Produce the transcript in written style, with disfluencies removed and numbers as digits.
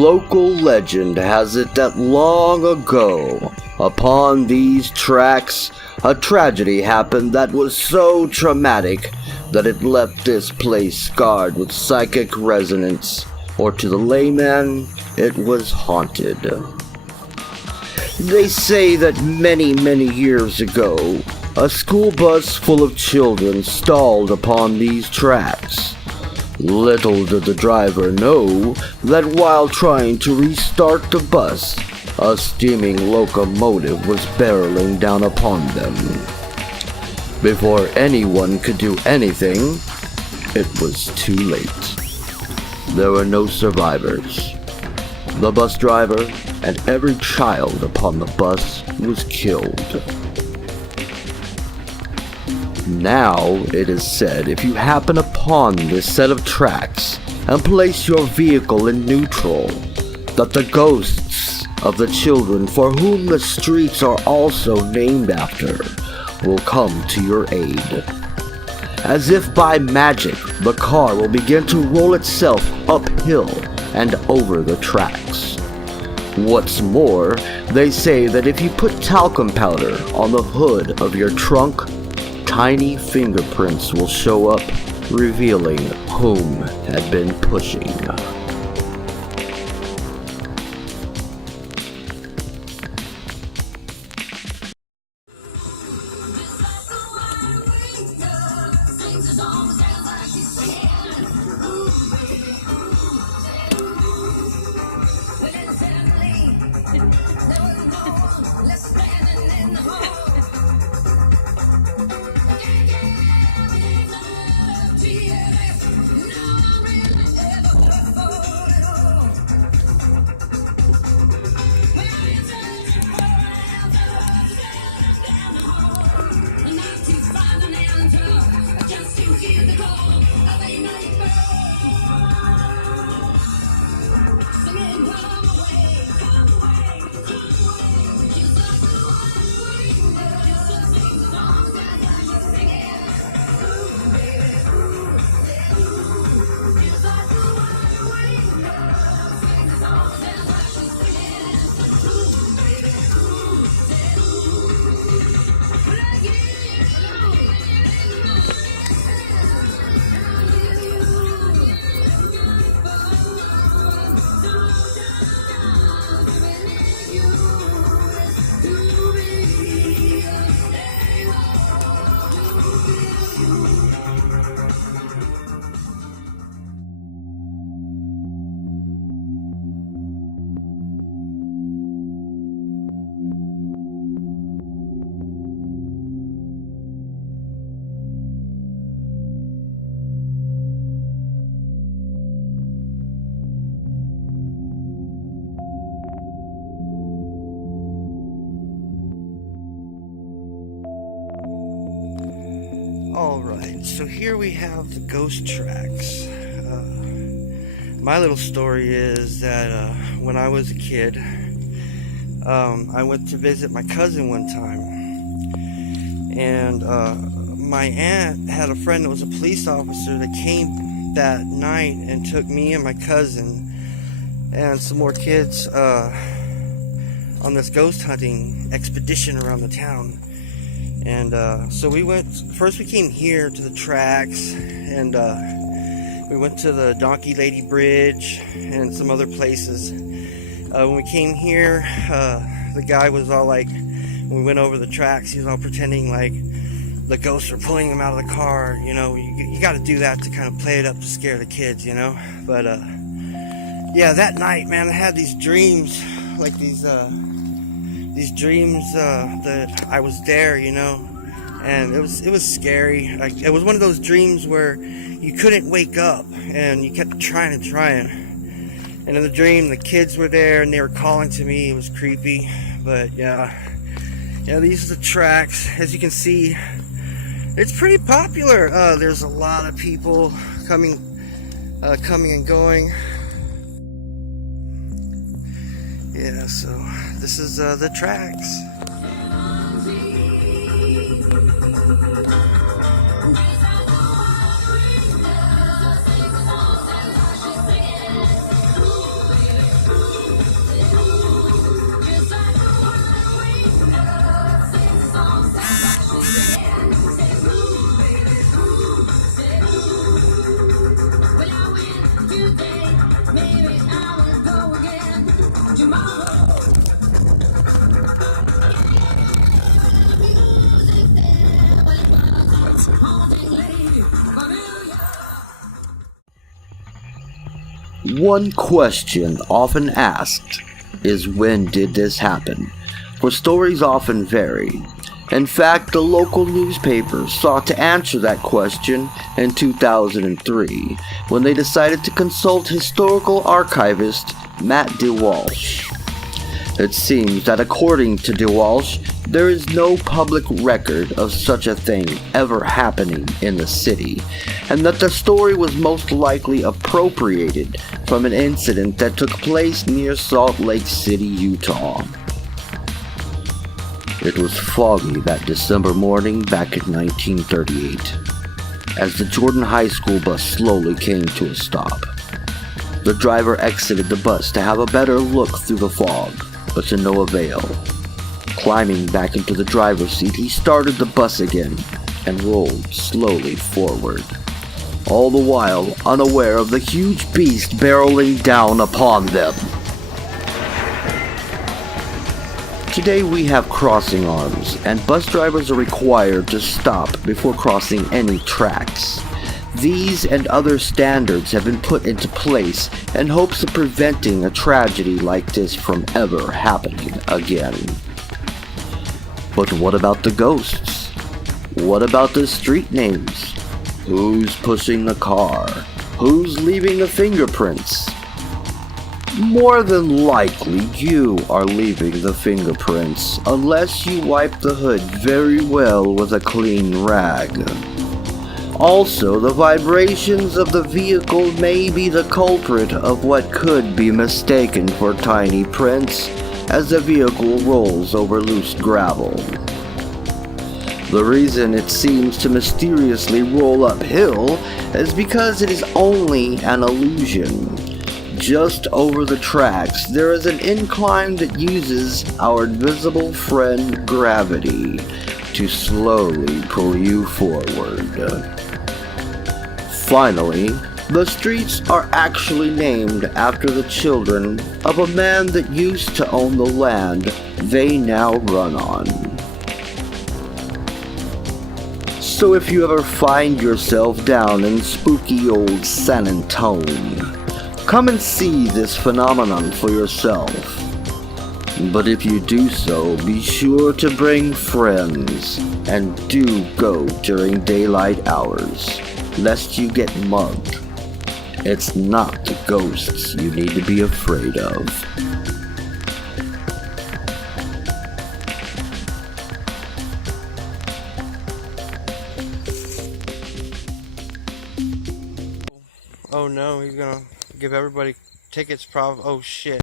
Local legend has it that long ago, upon these tracks, a tragedy happened that was so traumatic that it left this place scarred with psychic resonance, or to the layman, it was haunted. They say that many years ago, a school bus full of children stalled upon these tracks. Little did the driver know that while trying to restart the bus, a steaming locomotive was barreling down upon them. Before anyone could do anything, it was too late. There were no survivors. The bus driver and every child upon the bus was killed. Now, it is said, if you happen upon this set of tracks and place your vehicle in neutral, that the ghosts of the children for whom the streets are also named after will come to your aid. As if by magic, the car will begin to roll itself uphill and over the tracks. What's more, they say that if you put talcum powder on the hood of your trunk, tiny fingerprints will show up, revealing whom had been pushing. Alright, so here we have the ghost tracks. My little story is that when I was a kid, I went to visit my cousin one time. And my aunt had a friend that was a police officer that came that night and took me and my cousin and some more kids on this ghost hunting expedition around the town. And so we came here to the tracks, and we went to the Donkey Lady Bridge and some other places. When we came here, the guy was all like, when we went over the tracks, he was all pretending like the ghosts were pulling him out of the car. You know, you got to do that to kind of play it up to scare the kids, you know. But yeah, that night, man, I had these dreams, like these dreams that I was there, you know, and it was scary. Like, it was one of those dreams where you couldn't wake up and you kept trying. And in the dream, the kids were there and they were calling to me. It was creepy, but yeah, these are the tracks. As you can see, it's pretty popular. There's a lot of people coming and going. Yeah, so this is the tracks. One question often asked is, when did this happen? For stories often vary. In fact, the local newspaper sought to answer that question in 2003 when they decided to consult historical archivist Matt DeWalsh. It seems that according to DeWalsh, there is no public record of such a thing ever happening in the city, and that the story was most likely appropriated from an incident that took place near Salt Lake City, Utah. It was foggy that December morning back in 1938, as the Jordan High School bus slowly came to a stop. The driver exited the bus to have a better look through the fog, but to no avail. Climbing back into the driver's seat, he started the bus again and rolled slowly forward, all the while unaware of the huge beast barreling down upon them. Today we have crossing arms, and bus drivers are required to stop before crossing any tracks. These and other standards have been put into place in hopes of preventing a tragedy like this from ever happening again. But what about the ghosts? What about the street names? Who's pushing the car? Who's leaving the fingerprints? More than likely, you are leaving the fingerprints unless you wipe the hood very well with a clean rag. Also, the vibrations of the vehicle may be the culprit of what could be mistaken for tiny prints as the vehicle rolls over loose gravel. The reason it seems to mysteriously roll uphill is because it is only an illusion. Just over the tracks, there is an incline that uses our invisible friend gravity to slowly pull you forward. Finally, the streets are actually named after the children of a man that used to own the land they now run on. So if you ever find yourself down in spooky old San Antone, come and see this phenomenon for yourself. But if you do so, be sure to bring friends, and do go during daylight hours, lest you get mugged. It's not the ghosts you need to be afraid of. Oh no, he's gonna give everybody tickets, oh shit.